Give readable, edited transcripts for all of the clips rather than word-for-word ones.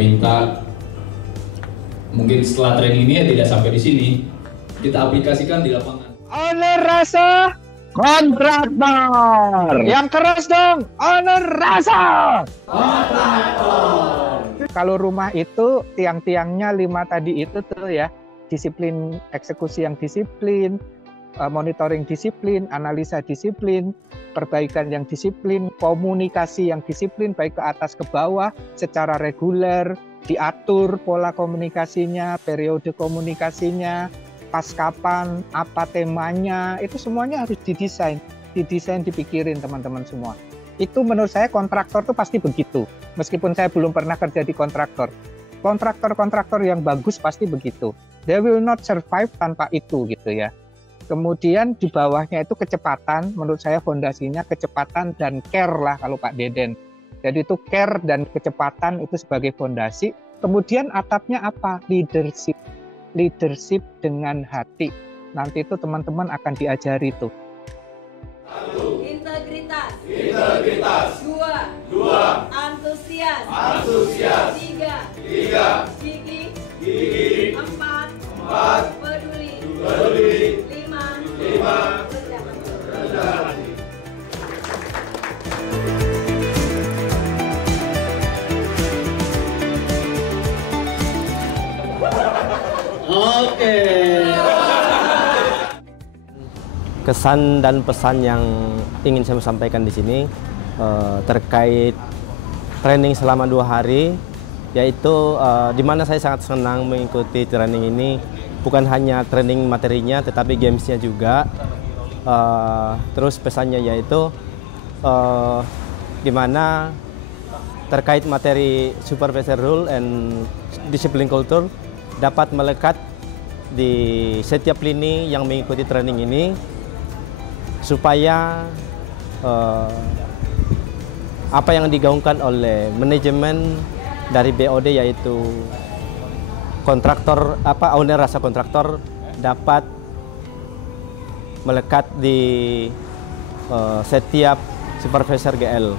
minta mungkin setelah training ini ya tidak sampai di sini, kita aplikasikan di lapangan. Owner rasa kontraktor. Yang keras dong, owner rasa kontraktor. Kalau rumah itu tiang-tiangnya 5 tadi itu tuh ya, disiplin eksekusi yang disiplin, monitoring disiplin, analisa disiplin, perbaikan yang disiplin, komunikasi yang disiplin baik ke atas ke bawah secara reguler, diatur pola komunikasinya, periode komunikasinya, pas kapan, apa temanya, itu semuanya harus didesain, dipikirin teman-teman semua. Itu menurut saya kontraktor tuh pasti begitu. Meskipun saya belum pernah kerja di kontraktor. Kontraktor yang bagus pasti begitu. They will not survive tanpa itu gitu ya. Kemudian di bawahnya itu kecepatan, menurut saya fondasinya kecepatan dan care lah kalau Pak Deden. Jadi itu care dan kecepatan itu sebagai fondasi. Kemudian atapnya apa? Leadership. Leadership dengan hati. Nanti itu teman-teman akan diajari tuh. Integritas. Integritas. 2. Antusias. Antusias. 3. Gigih. 4. Peduli. 5. Rendah hati. Oke. Kesan dan pesan yang ingin saya sampaikan di sini terkait training selama 2 hari, yaitu di mana saya sangat senang mengikuti training ini. Bukan hanya training materinya, tetapi gamesnya juga. Terus pesannya yaitu di mana terkait materi supervisor rule and discipline culture dapat melekat di setiap lini yang mengikuti training ini, supaya apa yang digaungkan oleh manajemen dari BOD yaitu kontraktor, owner rasa kontraktor dapat melekat di setiap supervisor GL.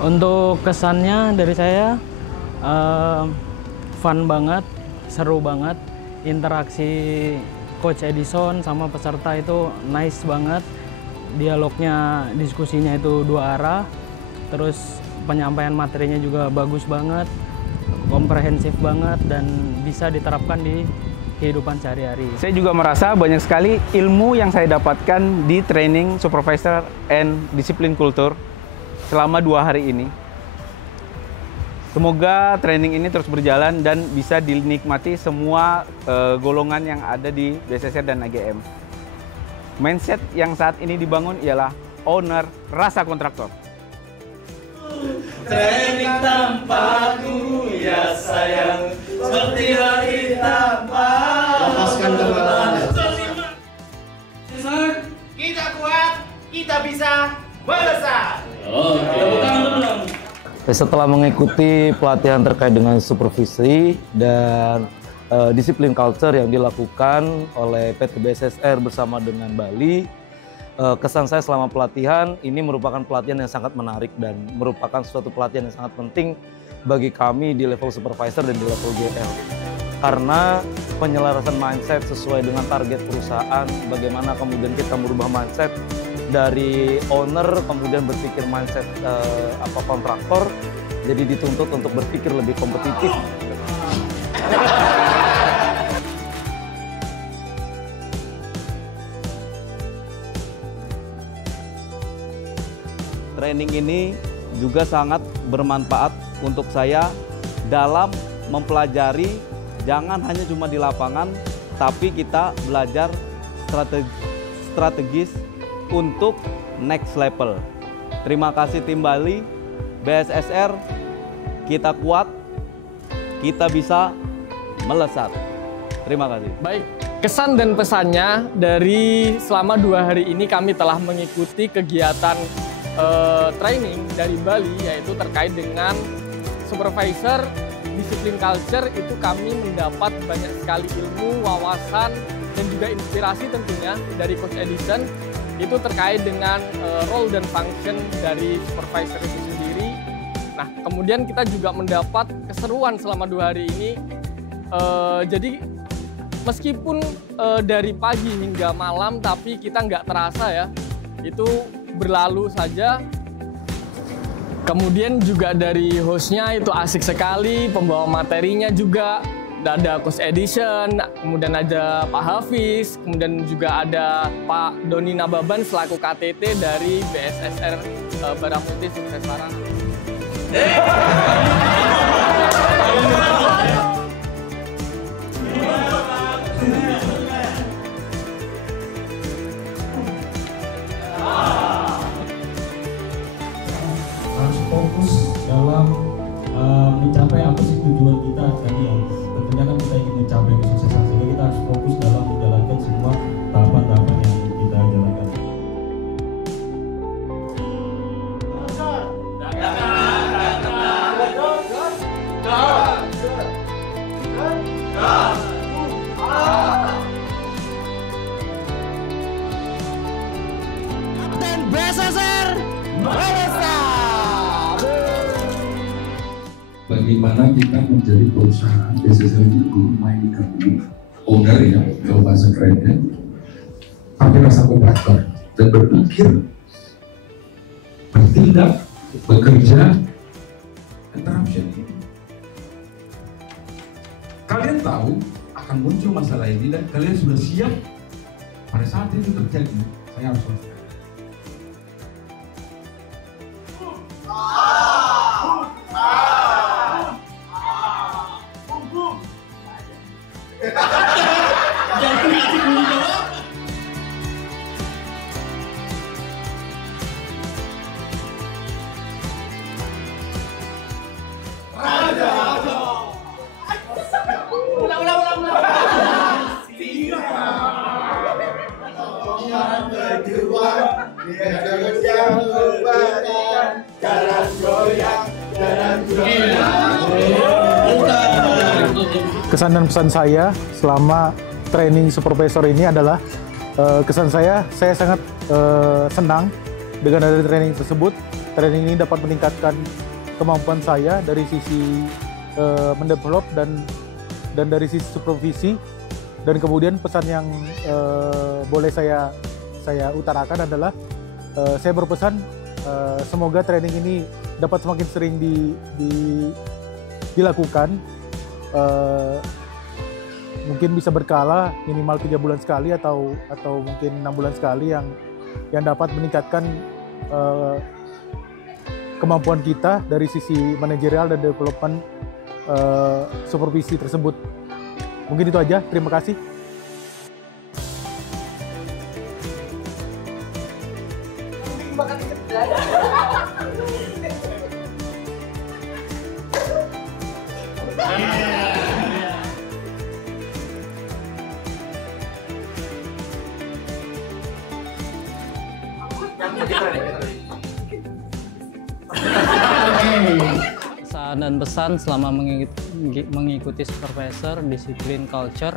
Untuk kesannya dari saya fun banget, seru banget, interaksi Coach Edison sama peserta itu nice banget, dialognya, diskusinya itu 2 arah, terus penyampaian materinya juga bagus banget, komprehensif banget, dan bisa diterapkan di kehidupan sehari-hari. Saya juga merasa banyak sekali ilmu yang saya dapatkan di training supervisor and discipline culture selama 2 hari ini. Semoga training ini terus berjalan dan bisa dinikmati semua golongan yang ada di BSSR dan AGM. Mindset yang saat ini dibangun ialah owner rasa kontraktor. Training tanpaku ya sayang, seperti hari tanpa. Lepaskan kemarahannya. Kita kuat, kita bisa besar. Setelah mengikuti pelatihan terkait dengan supervisi dan disiplin culture yang dilakukan oleh PT BSSR bersama dengan Bali, kesan saya selama pelatihan ini merupakan pelatihan yang sangat menarik dan merupakan suatu pelatihan yang sangat penting bagi kami di level supervisor dan di level GL. Karena penyelarasan mindset sesuai dengan target perusahaan, bagaimana kemudian kita merubah mindset dari owner kemudian berpikir mindset kontraktor, jadi dituntut untuk berpikir lebih kompetitif. Training ini juga sangat bermanfaat untuk saya dalam mempelajari, jangan hanya cuma di lapangan, tapi kita belajar strategis untuk next level. Terima kasih tim Bali, BSSR, kita kuat, kita bisa melesat. Terima kasih. Baik, kesan dan pesannya dari selama 2 hari ini kami telah mengikuti kegiatan training dari Bali, yaitu terkait dengan supervisor, disiplin culture. Itu kami mendapat banyak sekali ilmu, wawasan, dan juga inspirasi tentunya dari Coach Edison. Itu terkait dengan role dan function dari supervisor itu sendiri, Nah, kemudian kita juga mendapat keseruan selama 2 hari ini. Jadi meskipun dari pagi hingga malam, tapi kita nggak terasa ya, itu berlalu saja. Kemudian juga dari hostnya itu asik sekali, pembawa materinya juga. Ada Coach Edison, kemudian ada Pak Hafiz, kemudian juga ada Pak Doni Nababan selaku KTT dari BSSR Baramuti Sukses Sarana. Harus fokus dalam mencapai apa sih tujuan kita tadi ya. Tentunya kan kita ingin mencapai kesuksesan, sehingga kita harus fokus dalam menjalankan semua tahapan-tahapan yang kita jalankan. Kapten BSSR Balesan. Bagaimana kita menjadi perusahaan BSSR itu mainkan dulu owner ya, kalau bahasa kerennya, tapi rasa operator dan berpikir, bertindak, bekerja, interruption. Kalian tahu akan muncul masalah ini dan kalian sudah siap pada saat itu terjadi. Saya harus selesai. Kesan dan pesan saya selama training supervisor ini adalah kesan saya sangat senang dengan ada training tersebut. Training ini dapat meningkatkan kemampuan saya dari sisi mendevelop dan dari sisi supervisi. Dan kemudian pesan yang boleh saya utarakan adalah saya berpesan semoga training ini dapat semakin sering dilakukan. Mungkin bisa berkala minimal 3 bulan sekali atau mungkin 6 bulan sekali yang dapat meningkatkan kemampuan kita dari sisi manajerial dan development supervisi tersebut. Mungkin itu aja, terima kasih. Pesan dan pesan selama mengikuti supervisor disiplin culture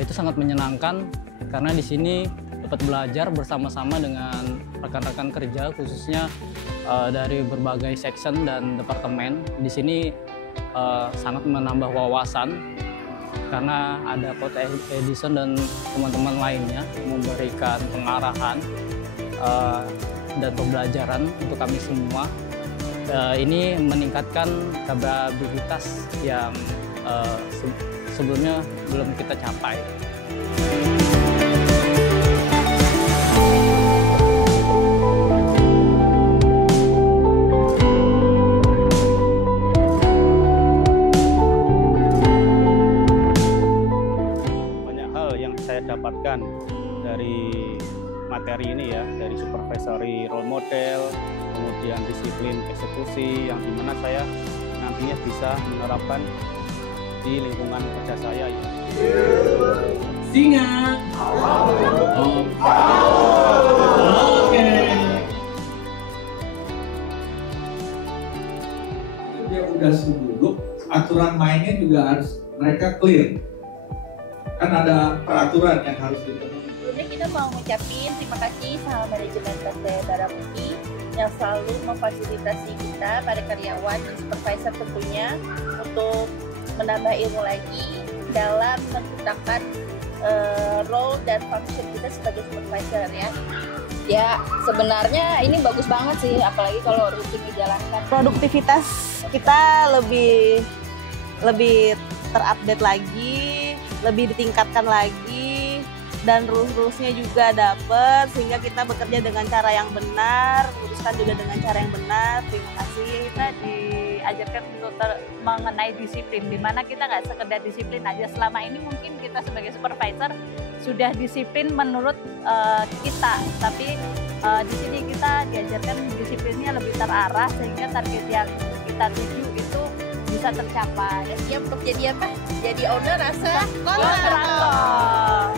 itu sangat menyenangkan karena di sini dapat belajar bersama-sama dengan rekan-rekan kerja khususnya dari berbagai section dan departemen. Di sini sangat menambah wawasan karena ada Coach Edison dan teman-teman lainnya memberikan pengarahan dan pembelajaran untuk kami semua. Ini meningkatkan kapabilitas yang sebelumnya belum kita capai. Banyak hal yang saya dapatkan dari materi ini ya, dari supervisory role model, kemudian disiplin eksekusi yang dimana saya nantinya bisa menerapkan di lingkungan kerja saya ya. Singa. Oke. Dia udah duduk, aturan mainnya juga harus mereka clear. Kan ada peraturan yang harus dipenuhi. kita mau ngucapin terima kasih sama manajemen PT Baramuti yang selalu memfasilitasi kita, para karyawan dan supervisor tentunya, untuk menambah ilmu lagi dalam menciptakan role dan function kita sebagai supervisor ya. Ya, sebenarnya ini bagus banget sih, apalagi kalau rutin dijalankan. Produktivitas kita lebih terupdate lagi, lebih ditingkatkan lagi, dan rules-rulesnya juga dapet, sehingga kita bekerja dengan cara yang benar, memutuskan juga dengan cara yang benar. Terima kasih. Kita diajarkan untuk mengenai disiplin, dimana kita nggak sekedar disiplin aja. Selama ini mungkin kita sebagai supervisor sudah disiplin menurut kita, tapi di sini kita diajarkan disiplinnya lebih terarah sehingga target yang kita tuju itu bisa tercapai. Siap untuk jadi apa? Jadi owner rasa kontraktor.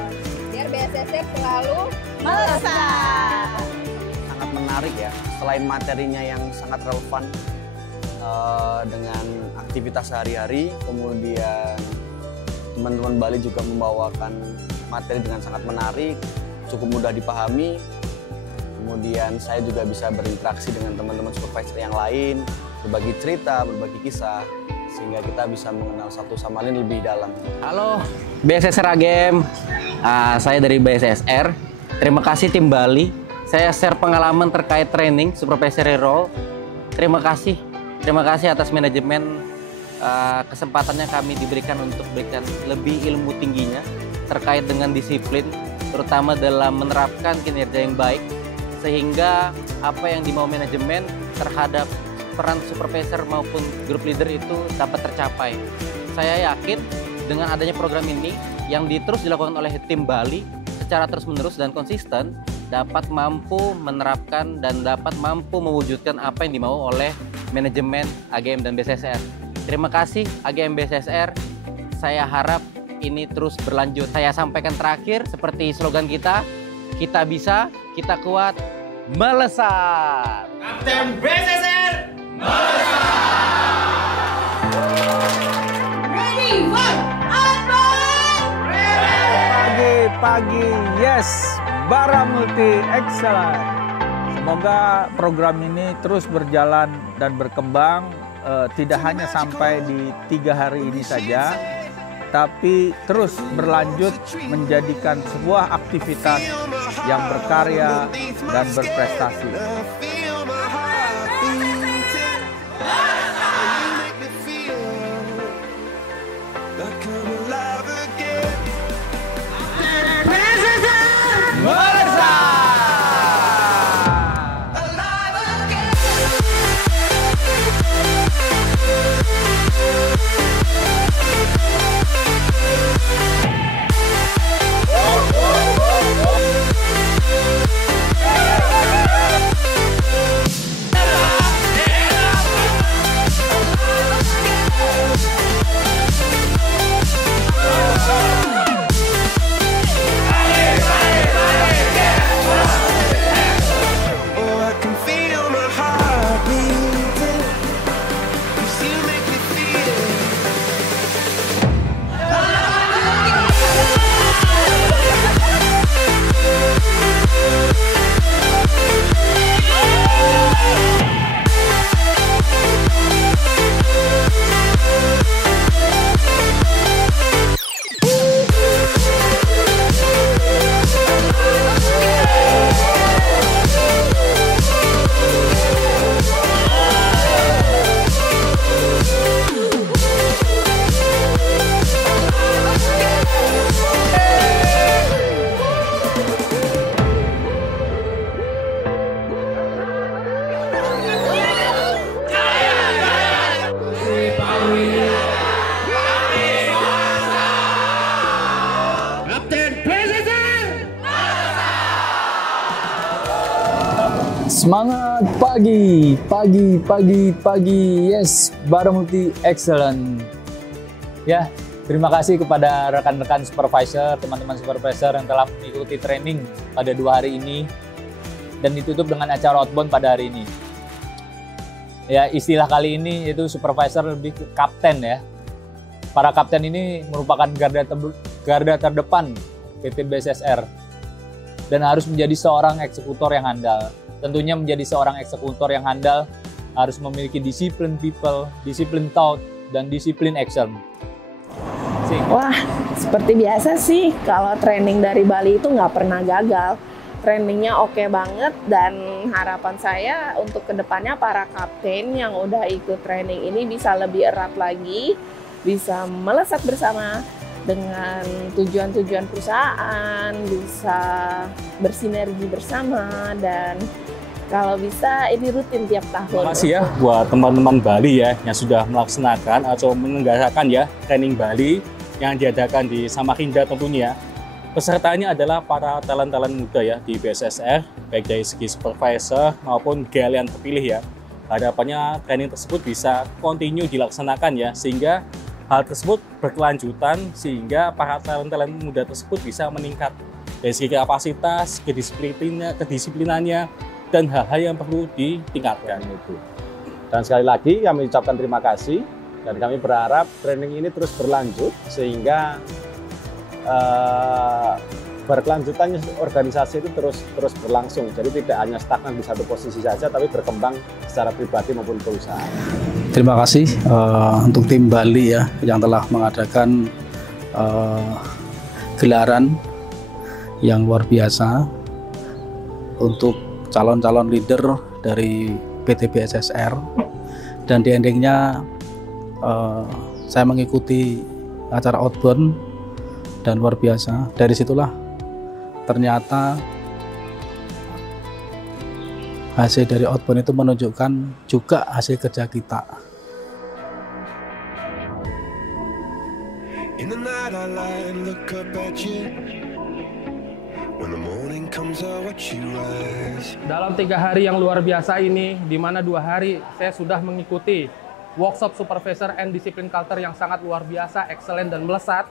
Biar BSSR selalu melesat. Sangat menarik ya, selain materinya yang sangat relevan dengan aktivitas sehari-hari, kemudian teman-teman Bali juga membawakan materi dengan sangat menarik, cukup mudah dipahami. Kemudian saya juga bisa berinteraksi dengan teman-teman supervisor yang lain, berbagi cerita, berbagi kisah, sehingga kita bisa mengenal satu sama lain lebih dalam. Halo BSSR AGM, saya dari BSSR. Terima kasih tim Bali. Saya share pengalaman terkait training supervisory role. Terima kasih atas manajemen kesempatannya kami diberikan untuk berikan lebih ilmu tingginya terkait dengan disiplin, terutama dalam menerapkan kinerja yang baik, sehingga apa yang dimau manajemen terhadap peran supervisor maupun group leader itu dapat tercapai. Saya yakin dengan adanya program ini yang terus dilakukan oleh tim Bali secara terus-menerus dan konsisten, dapat mampu menerapkan dan dapat mampu mewujudkan apa yang dimau oleh manajemen AGM dan BSSR. Terima kasih AGM BSSR. Saya harap ini terus berlanjut. Saya sampaikan terakhir seperti slogan kita bisa, kita kuat, melesat. Kapten BSSR melesat. Ready for Pagi-pagi, yes, Baramuti Excellent. Semoga program ini terus berjalan dan berkembang, tidak hanya sampai di 3 hari ini saja, tapi terus berlanjut menjadikan sebuah aktivitas yang berkarya dan berprestasi. Semangat pagi, yes, Baramuti Excellent. Ya, terima kasih kepada rekan-rekan supervisor, teman-teman supervisor yang telah mengikuti training pada 2 hari ini dan ditutup dengan acara outbound pada hari ini. Ya, istilah kali ini yaitu supervisor lebih ke kapten ya. Para kapten ini merupakan garda terdepan PT BSSR. dan harus menjadi seorang eksekutor yang handal. Tentunya menjadi seorang eksekutor yang handal harus memiliki disiplin people, disiplin thought, dan disiplin action. Wah, seperti biasa sih, kalau training dari Bali itu nggak pernah gagal. Trainingnya oke banget, dan harapan saya untuk kedepannya para kapten yang udah ikut training ini bisa lebih erat lagi, bisa melesat bersama dengan tujuan-tujuan perusahaan, bisa bersinergi bersama, dan kalau bisa ini rutin tiap tahun. Terima kasih ya buat teman-teman Bali ya yang sudah melaksanakan atau menyelenggarakan ya training Bali yang diadakan di Samarinda tentunya. Pesertanya adalah para talent-talent muda ya di BSSR, baik dari segi supervisor maupun galian terpilih ya. Harapannya training tersebut bisa continue dilaksanakan ya, sehingga hal tersebut berkelanjutan, sehingga para talent-talent muda tersebut bisa meningkat dari segi kapasitas, kedisiplinannya, dan hal-hal yang perlu ditingkatkan itu. Dan sekali lagi kami ucapkan terima kasih, dan kami berharap training ini terus berlanjut sehingga berkelanjutannya organisasi itu terus berlangsung. Jadi tidak hanya stagnan di satu posisi saja, tapi berkembang secara pribadi maupun perusahaan. Terima kasih untuk tim Bali ya yang telah mengadakan gelaran yang luar biasa untuk calon-calon leader dari PT BSSR, dan di endingnya saya mengikuti acara outbound dan luar biasa. Dari situlah ternyata hasil dari outbound itu menunjukkan juga hasil kerja kita. In the night I lie and look up at you. When the morning comes I watch you rise. Dalam 3 hari yang luar biasa ini, di mana 2 hari saya sudah mengikuti workshop supervisor and discipline culture yang sangat luar biasa, excellent dan melesat.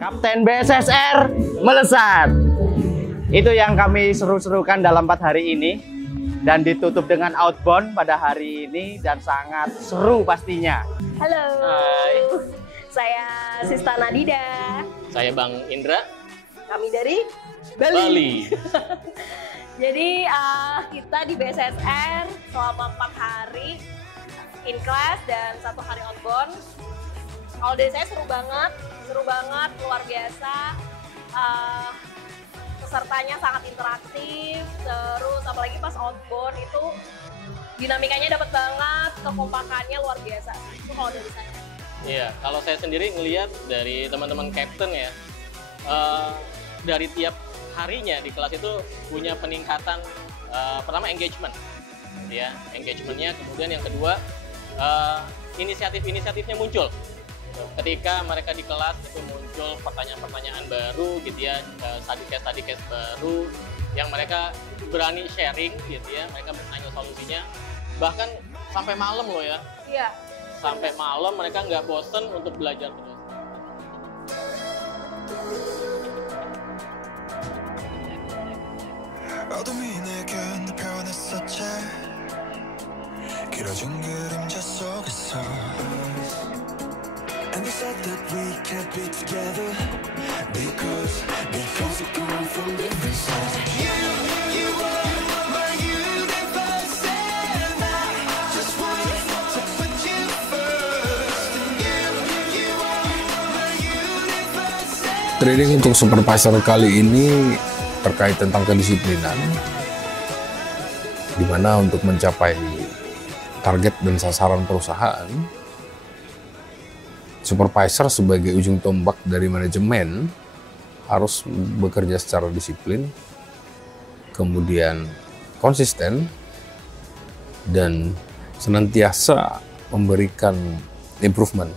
Kapten BSSR melesat. Itu yang kami seru-serukan dalam 4 hari ini, dan ditutup dengan outbound pada hari ini, dan sangat seru pastinya. Halo, Hai. Saya Sista Nadida. Saya Bang Indra. Kami dari Bali. Jadi kita di BSSR selama 4 hari in class dan 1 hari outbound. Kalau dari saya seru banget, luar biasa. Pesertanya sangat interaktif, terus apalagi pas outbound itu dinamikanya dapat banget, kekompakannya luar biasa. Itu kalau dari saya. Iya, kalau saya sendiri ngelihat dari teman-teman captain ya, dari tiap harinya di kelas itu punya peningkatan, pertama engagement, ya engagementnya, kemudian yang kedua inisiatifnya muncul. Ketika mereka di kelas itu muncul pertanyaan-pertanyaan baru gitu ya, study case baru yang mereka berani sharing gitu ya, mereka bertanya solusinya, bahkan sampai malam loh ya. Iya. Sampai malam mereka nggak bosen untuk belajar terus. 어둠이 내겐 더 변했었지 길어진 그림자 속에서 And they said that we can't be together Because we come from different sides You are my universe And I just want to put you first And you are my universe Training untuk supervisor kali ini terkait tentang kedisiplinan, di mana untuk mencapai target dan sasaran perusahaan, supervisor sebagai ujung tombak dari manajemen harus bekerja secara disiplin, kemudian konsisten, dan senantiasa memberikan improvement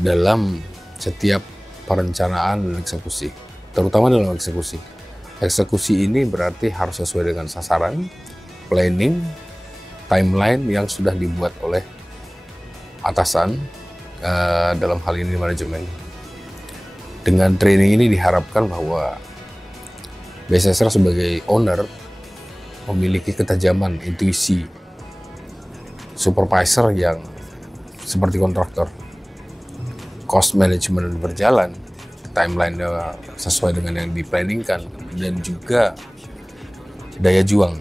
dalam setiap perencanaan dan eksekusi, terutama dalam eksekusi. Eksekusi ini berarti harus sesuai dengan sasaran, planning, timeline yang sudah dibuat oleh atasan, dalam hal ini manajemen. Dengan training ini diharapkan bahwa BSSR sebagai owner memiliki ketajaman intuisi supervisor yang seperti kontraktor. Cost management berjalan, timeline-nya sesuai dengan yang di-planningkan, dan juga daya juang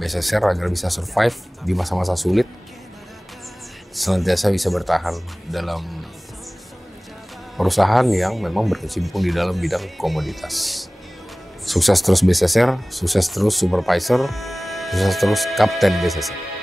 BSSR agar bisa survive di masa-masa sulit, senantiasa bisa bertahan dalam perusahaan yang memang berkecimpung di dalam bidang komoditas. Sukses terus BSSR, sukses terus supervisor, sukses terus Kapten BSSR.